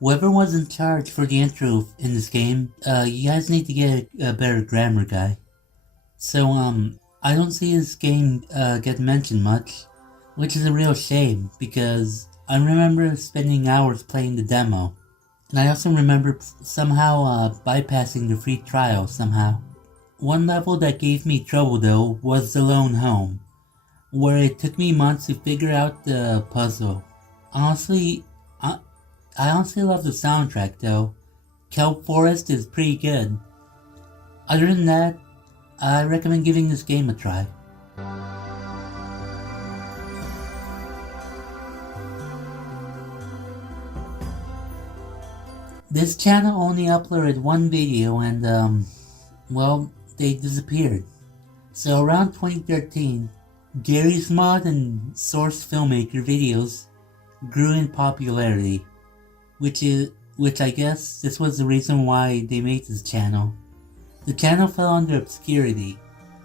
Whoever was in charge for the intro in this game, you guys need to get a better grammar guy. So, I don't see this game, get mentioned much, which is a real shame, because I remember spending hours playing the demo. And I also remember somehow, bypassing the free trial somehow. One level that gave me trouble though was the Lone Home, where it took me months to figure out the puzzle. Honestly, I honestly love the soundtrack though. Kelp Forest is pretty good. Other than that, I recommend giving this game a try. This channel only uploaded one video and well, they disappeared. So around 2013, Gary's Mod and Source Filmmaker videos grew in popularity, which I guess this was the reason why they made this channel. The channel fell under obscurity.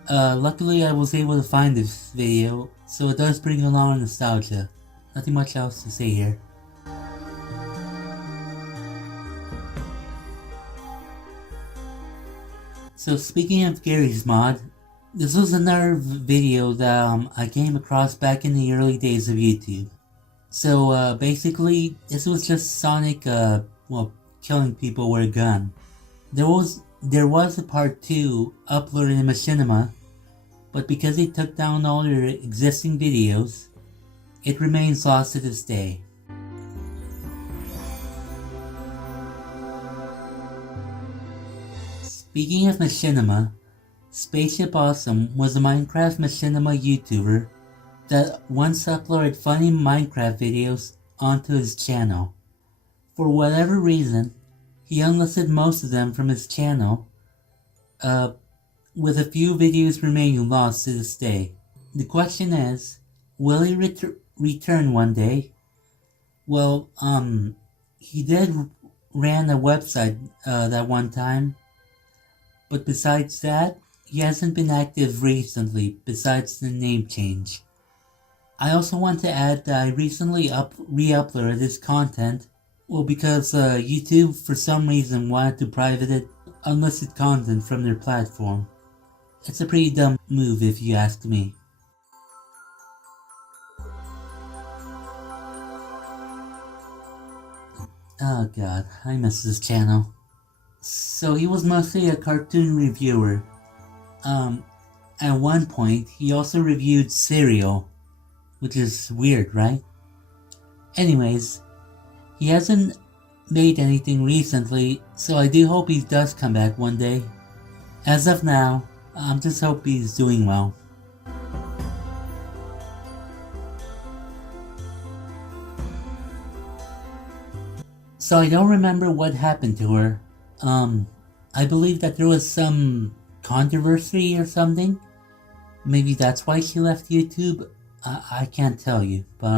Luckily I was able to find this video, so it does bring a lot of nostalgia. Nothing much else to say here. So speaking of Gary's Mod, this was another video that I came across back in the early days of YouTube. So basically, this was just Sonic, well, killing people with a gun. There was a part 2 uploaded in Machinima, but because they took down all their existing videos, it remains lost to this day. Speaking of Machinima, Spaceship Awesome was a Minecraft Machinima YouTuber that once uploaded funny Minecraft videos onto his channel. For whatever reason, he unlisted most of them from his channel, with a few videos remaining lost to this day. The question is, will he return one day? Well, he did ran a website that one time, but besides that, he hasn't been active recently, besides the name change. I also want to add that I recently re-uploaded this content, well, because YouTube for some reason wanted to private unlisted content from their platform. It's a pretty dumb move if you ask me. Oh god, I miss this channel. So he was mostly a cartoon reviewer. At one point, he also reviewed cereal, which is weird, right? Anyways, he hasn't made anything recently, so I do hope he does come back one day. As of now, I just hope he's doing well. So I don't remember what happened to her. I believe that there was some controversy or something. Maybe that's why she left YouTube. I can't tell you, but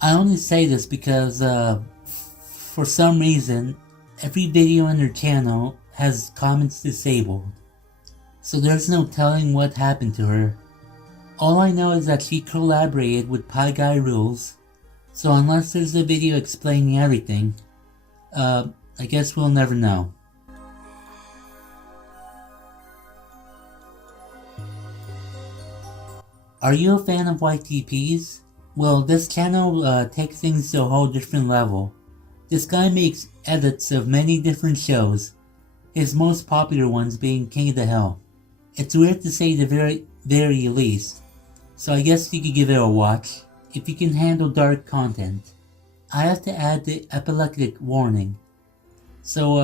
I only say this because for some reason every video on her channel has comments disabled. So there's no telling what happened to her. All I know is that she collaborated with Pie Guy Rules, so unless there's a video explaining everything, I guess we'll never know. Are you a fan of YTPs? Well, this channel takes things to a whole different level. This guy makes edits of many different shows, his most popular ones being King of the Hill. It's weird to say the very least, so I guess you could give it a watch if you can handle dark content. I have to add the epileptic warning, so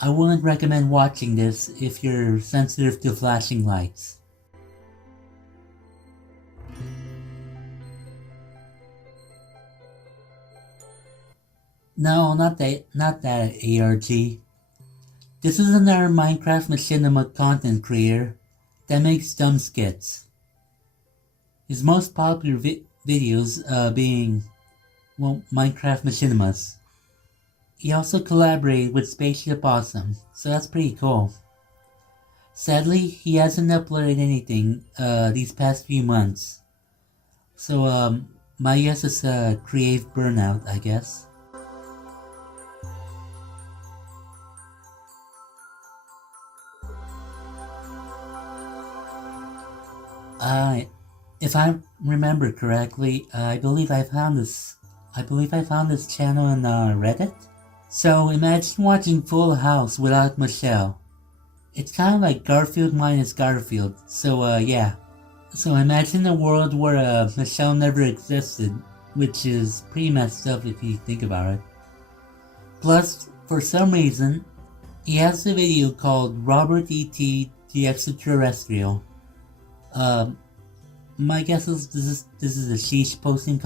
I wouldn't recommend watching this if you're sensitive to flashing lights. No, not that ARG. This is another Minecraft Machinima content creator that makes dumb skits. His most popular videos being, well, Minecraft Machinimas. He also collaborated with Spaceship Awesome, so that's pretty cool. Sadly, he hasn't uploaded anything these past few months. So my guess is creative burnout, I guess. Uh, if I remember correctly, I believe I found this. I believe I found this channel on Reddit. So imagine watching Full House without Michelle. It's kind of like Garfield minus Garfield. So yeah. So imagine a world where Michelle never existed, which is pretty messed up if you think about it. Plus, for some reason, he has a video called Robert E.T. the Extraterrestrial. My guess is this is a sheesh posting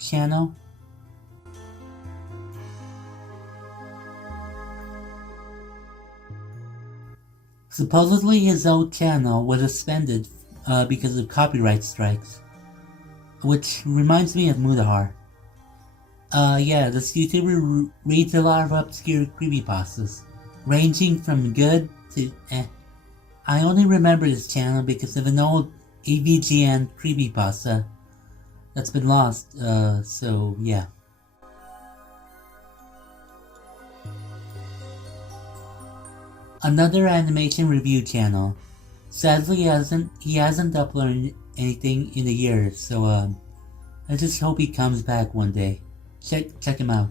channel. Supposedly his old channel was suspended because of copyright strikes. Which reminds me of Mudahar. Yeah, this YouTuber reads a lot of obscure creepypastas, ranging from good to eh. I only remember this channel because of an old AVGN Creepypasta that's been lost, so yeah. Another animation review channel. Sadly, he hasn't uploaded anything in a year, so I just hope he comes back one day. Check him out.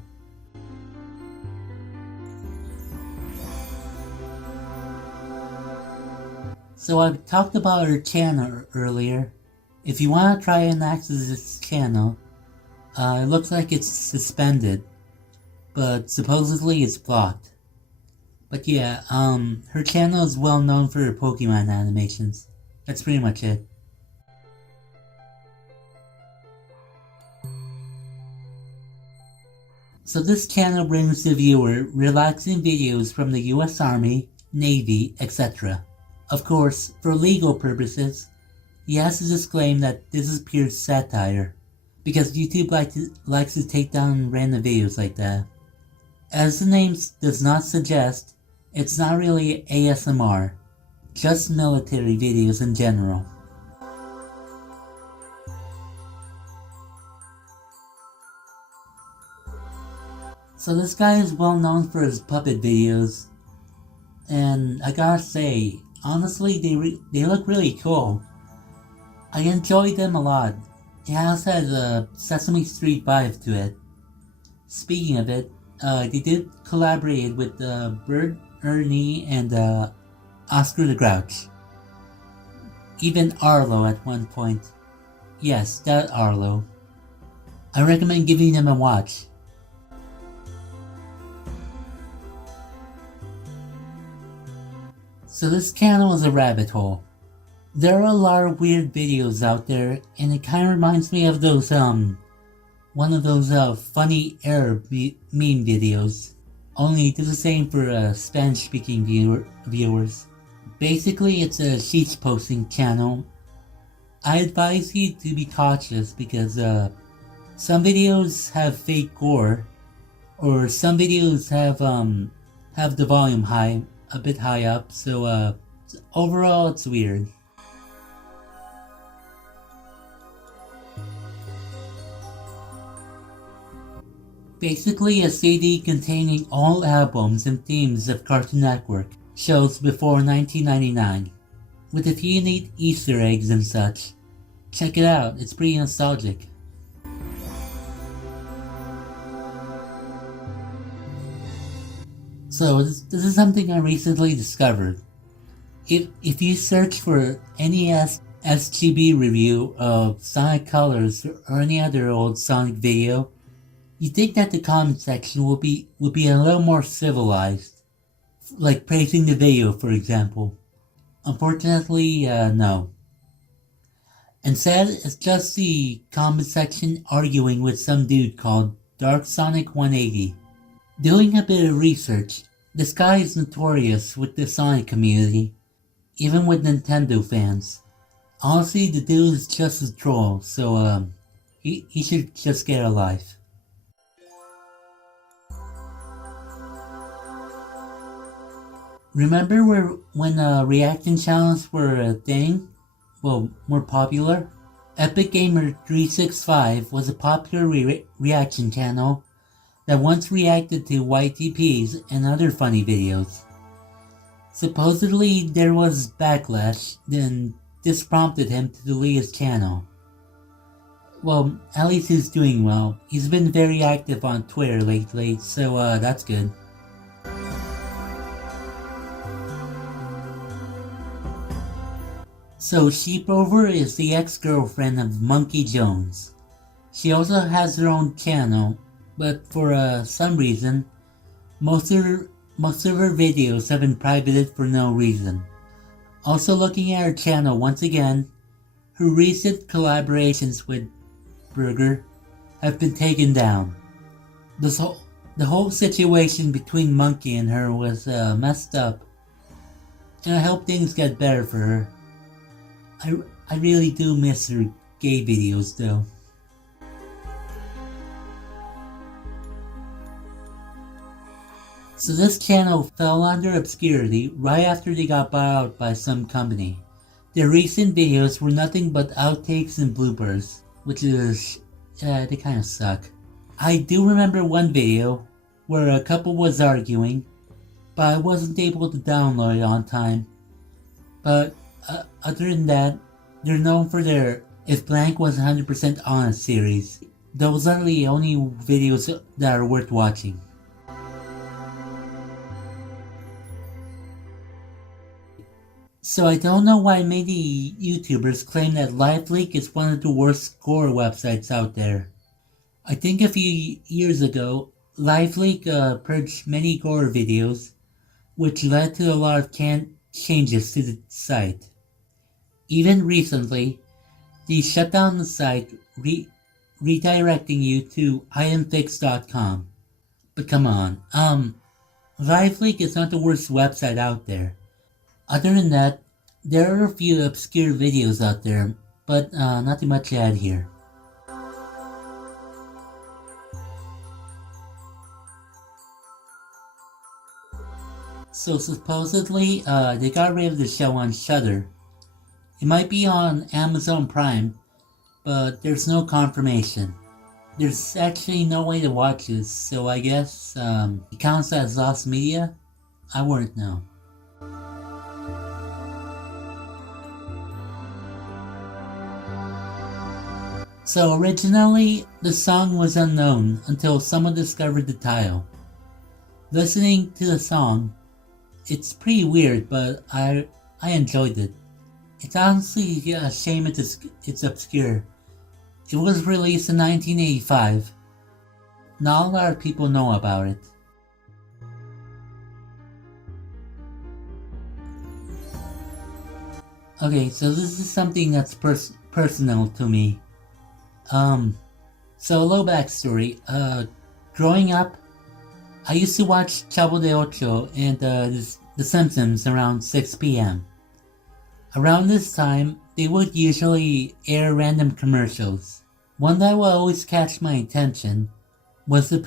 So I've talked about her channel earlier. If you want to try and access this channel, it looks like it's suspended, but supposedly it's blocked. But yeah, her channel is well known for her Pokemon animations. That's pretty much it. So this channel brings the viewer relaxing videos from the US Army, Navy, etc. Of course, for legal purposes, he has to disclaim that this is pure satire, because YouTube likes to take down random videos like that. As the name does not suggest, it's not really ASMR, just military videos in general. So this guy is well known for his puppet videos, and I gotta say, honestly, they look really cool. I enjoy them a lot. It also has a Sesame Street vibe to it. Speaking of it, they did collaborate with Bert, Ernie, and Oscar the Grouch. Even Arlo at one point. Yes, that Arlo. I recommend giving them a watch. So this channel is a rabbit hole. There are a lot of weird videos out there, and it kind of reminds me of those, one of those, funny Arab meme videos. Only it's the same for, Spanish-speaking viewers. Basically, it's a sheets posting channel. I advise you to be cautious because, some videos have fake gore, or some videos have the volume a bit high up, so, overall it's weird. Basically a CD containing all albums and themes of Cartoon Network shows before 1999, with a few neat Easter eggs and such. Check it out, it's pretty nostalgic. So this is something I recently discovered. If you search for any SGB review of Sonic Colors or any other old Sonic video, you think that the comment section will be a little more civilized, like praising the video, for example. Unfortunately, no. Instead, it's just the comment section arguing with some dude called Dark Sonic 180. Doing a bit of research, this guy is notorious with the Sonic community, even with Nintendo fans. Honestly, the dude is just a troll, so he should just get a life. Remember when reaction channels were a thing? Well, more popular? Epic Gamer 365 was a popular reaction channel that once reacted to YTPs and other funny videos. Supposedly there was backlash, then This prompted him to delete his channel. Well, at least he's doing well. He's been very active on Twitter lately, so that's good. So Sheepover is the ex-girlfriend of Monkey Jones. She also has her own channel, but for some reason, most of her videos have been privated for no reason. Also looking at her channel once again, her recent collaborations with Burger have been taken down. The whole situation between Monkey and her was messed up, and I hope things get better for her. I really do miss her gay videos though. So this channel fell under obscurity right after they got bought out by some company. Their recent videos were nothing but outtakes and bloopers, which is, they kinda suck. I do remember one video where a couple was arguing, but I wasn't able to download it on time. But other than that, they're known for their If Blank Was 100% Honest series. Those are the only videos that are worth watching. So I don't know why many YouTubers claim that Liveleak is one of the worst gore websites out there. I think a few years ago, Liveleak purged many gore videos, which led to a lot of changes to the site. Even recently, they shut down the site, redirecting you to itemfix.com. But come on, Liveleak is not the worst website out there. Other than that, there are a few obscure videos out there, but not too much to add here. So supposedly, they got rid of the show on Shudder. It might be on Amazon Prime, but there's no confirmation. There's actually no way to watch this, so I guess it counts as lost media? I wouldn't know. So originally, the song was unknown until someone discovered the title. Listening to the song, it's pretty weird, but I enjoyed it. It's honestly a shame it's obscure. It was released in 1985. Not a lot of people know about it. Okay, so this is something that's personal to me. So a little backstory. Growing up, I used to watch Chavo de Ocho and The Simpsons around 6 p.m. Around this time, they would usually air random commercials. One that would always catch my attention was the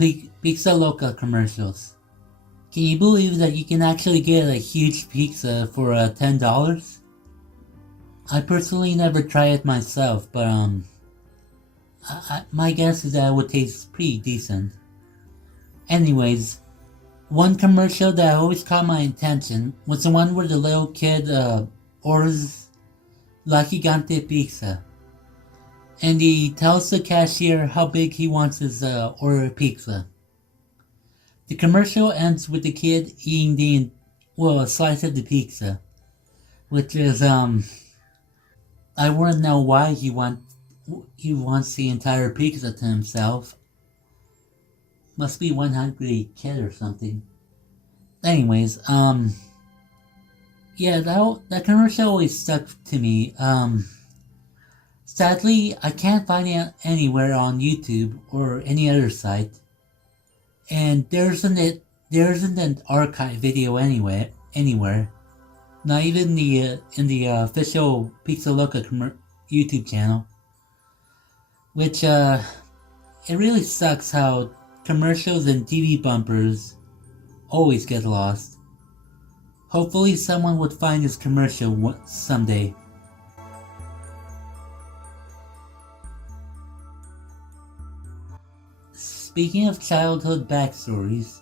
Pizza Loca commercials. Can you believe that you can actually get a huge pizza for $10? I personally never tried it myself, but my guess is that it would taste pretty decent. Anyways, one commercial that always caught my attention was the one where the little kid orders La Gigante Pizza. And he tells the cashier how big he wants his order of pizza. The commercial ends with the kid eating a slice of the pizza. Which is, I wouldn't know why he wants the entire pizza to himself. Must be one hungry kid or something. Anyways, yeah, that commercial always stuck to me. Sadly, I can't find it anywhere on YouTube or any other site. And there isn't an archive video anywhere. Not even in the official Pizza Loca YouTube channel. Which, it really sucks how commercials and TV bumpers always get lost. Hopefully someone would find this commercial someday. Speaking of childhood backstories,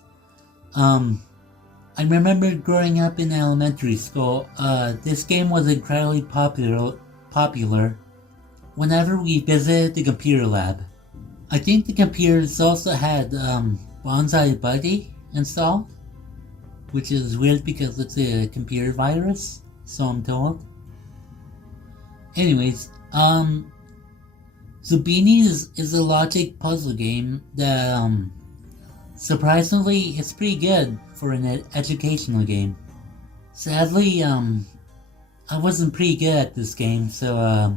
I remember growing up in elementary school, this game was incredibly popular whenever we visited the computer lab. I think the computers also had Bonsai Buddy installed, which is weird because it's a computer virus, so I'm told. Anyways, Zoombinis is a logic puzzle game that, surprisingly, it's pretty good for an educational game. Sadly, I wasn't pretty good at this game, so,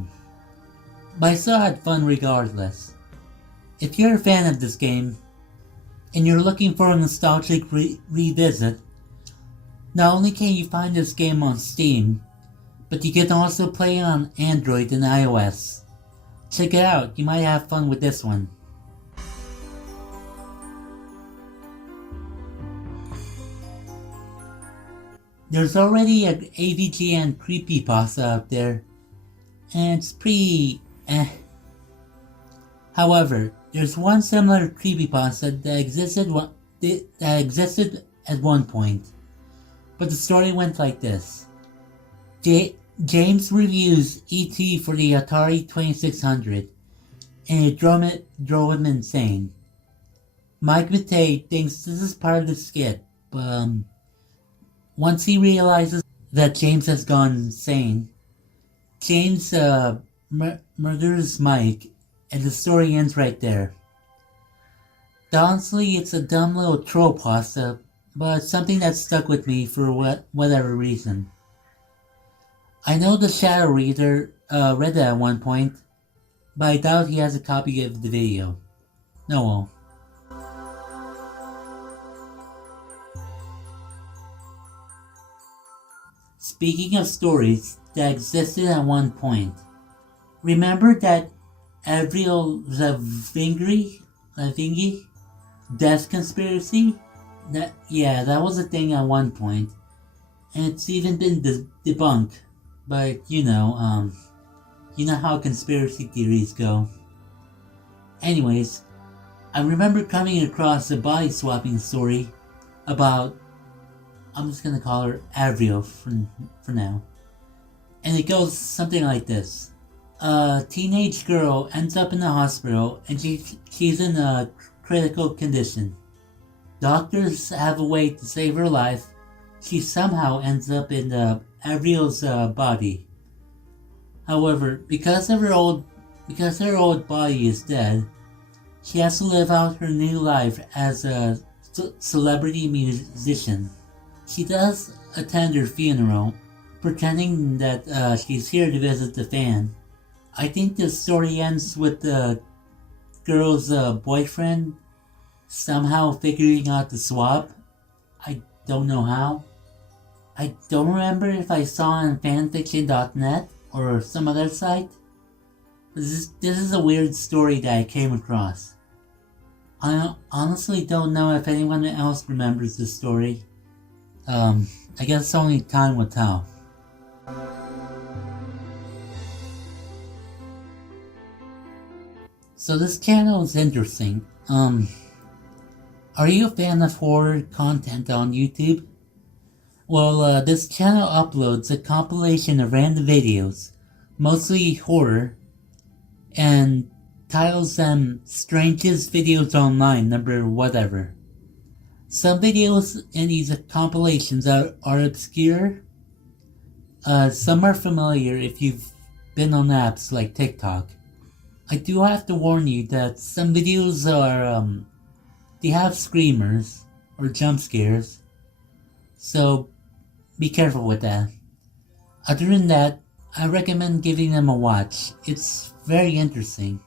but I still had fun regardless. If you're a fan of this game, and you're looking for a nostalgic revisit, not only can you find this game on Steam, but you can also play it on Android and iOS. Check it out, you might have fun with this one. There's already an AVGN Creepypasta out there, and it's pretty However, there's one similar creepypasta that existed at one point, but the story went like this. James reviews E.T. for the Atari 2600, and it drove him insane. Mike Matei thinks this is part of the skit, but once he realizes that James has gone insane, James murders Mike, and the story ends right there. Honestly, it's a dumb little troll pasta, but it's something that stuck with me for whatever reason. I know the Shadow Reader read that at one point, but I doubt he has a copy of the video. No well. Speaking of stories that existed at one point, remember that Avril Lavigne death conspiracy? That was a thing at one point, and it's even been debunked. But you know how conspiracy theories go. Anyways, I remember coming across a body swapping story about, I'm just gonna call her Avril for now, and it goes something like this. A teenage girl ends up in the hospital and she's in a critical condition. Doctors have a way to save her life. She somehow ends up in Avril's body. However, because her old body is dead, she has to live out her new life as a celebrity musician. She does attend her funeral, pretending that she's here to visit the fan. I think the story ends with the girl's boyfriend somehow figuring out the swap. I don't know how. I don't remember if I saw it on fanfiction.net or some other site. This is a weird story that I came across. I honestly don't know if anyone else remembers this story. I guess only time will tell. So this channel is interesting. Are you a fan of horror content on YouTube? Well, this channel uploads a compilation of random videos, mostly horror, and titles them Strangest Videos Online number whatever. Some videos in these compilations are obscure. Some are familiar if you've been on apps like TikTok. I do have to warn you that some videos are, they have screamers or jump scares, so be careful with that. Other than that, I recommend giving them a watch. It's very interesting.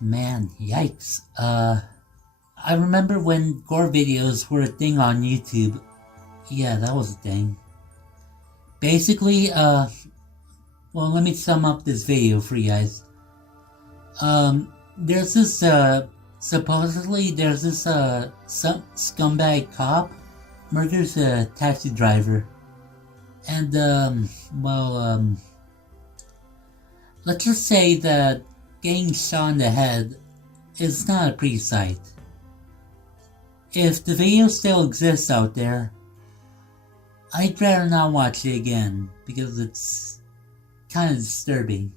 Man, yikes. I remember when gore videos were a thing on YouTube. Yeah, that was a thing. Basically, well, let me sum up this video for you guys. There's this, supposedly there's this, some scumbag cop murders a taxi driver. And, well, let's just say that getting shot in the head is not a pretty sight. If the video still exists out there, I'd rather not watch it again because it's kind of disturbing.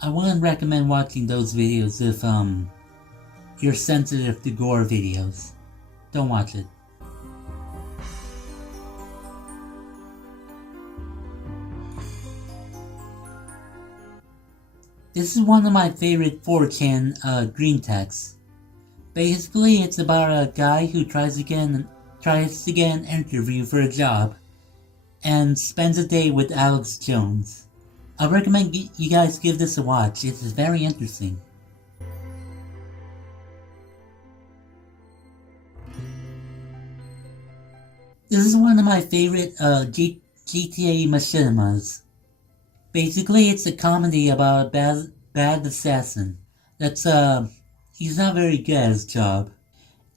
I wouldn't recommend watching those videos if you're sensitive to gore videos. Don't watch it. This is one of my favorite 4chan green texts. Basically, it's about a guy who tries to get an interview for a job and spends a day with Alex Jones. I recommend you guys give this a watch. It's very interesting. This is one of my favorite GTA machinimas. Basically, it's a comedy about a bad assassin. He's not very good at his job.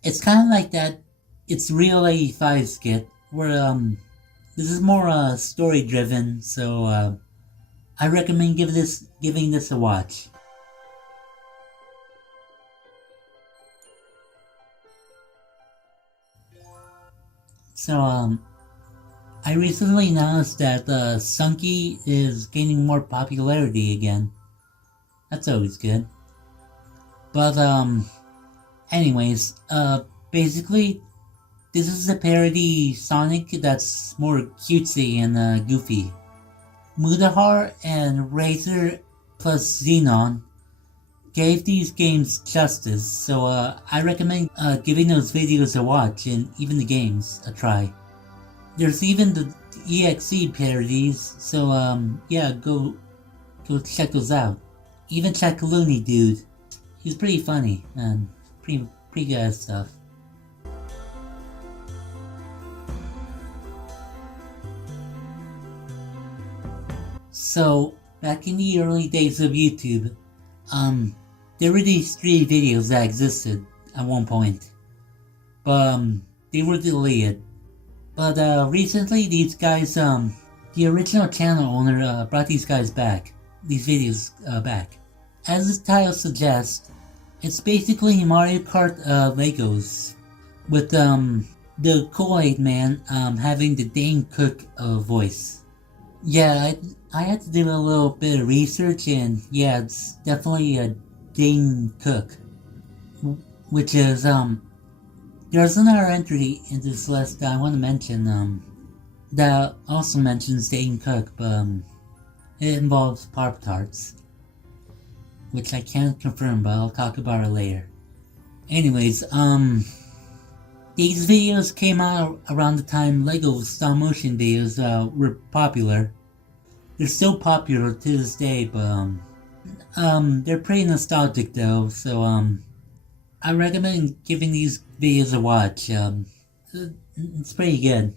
It's kind of like that It's Real 85 skit, where this is more story driven, so I recommend giving this a watch. So I recently noticed that Sunky is gaining more popularity again. That's always good. But anyways, basically, this is a parody Sonic that's more cutesy and goofy. Mudahar and Razor plus Xenon gave these games justice, so I recommend giving those videos a watch and even the games a try. There's even the EXE parodies, so yeah, go check those out. Even check Looney Dude. He's pretty funny and pretty good at stuff. So, back in the early days of YouTube, there were these 3 videos that existed at one point, but they were deleted. But recently these guys, the original channel owner brought these videos back. As the title suggests, it's basically Mario Kart Legos, with the Kool-Aid Man having the Dane Cook voice. Yeah, I had to do a little bit of research, and yeah, it's definitely a Dane Cook. Which is, there's another entry in this list that I want to mention, that also mentions Dane Cook, but it involves Pop-Tarts. Which I can't confirm, but I'll talk about it later. Anyways, these videos came out around the time Lego stop-motion videos were popular. They're still popular to this day, but they're pretty nostalgic though, so I recommend giving these videos a watch. It's pretty good.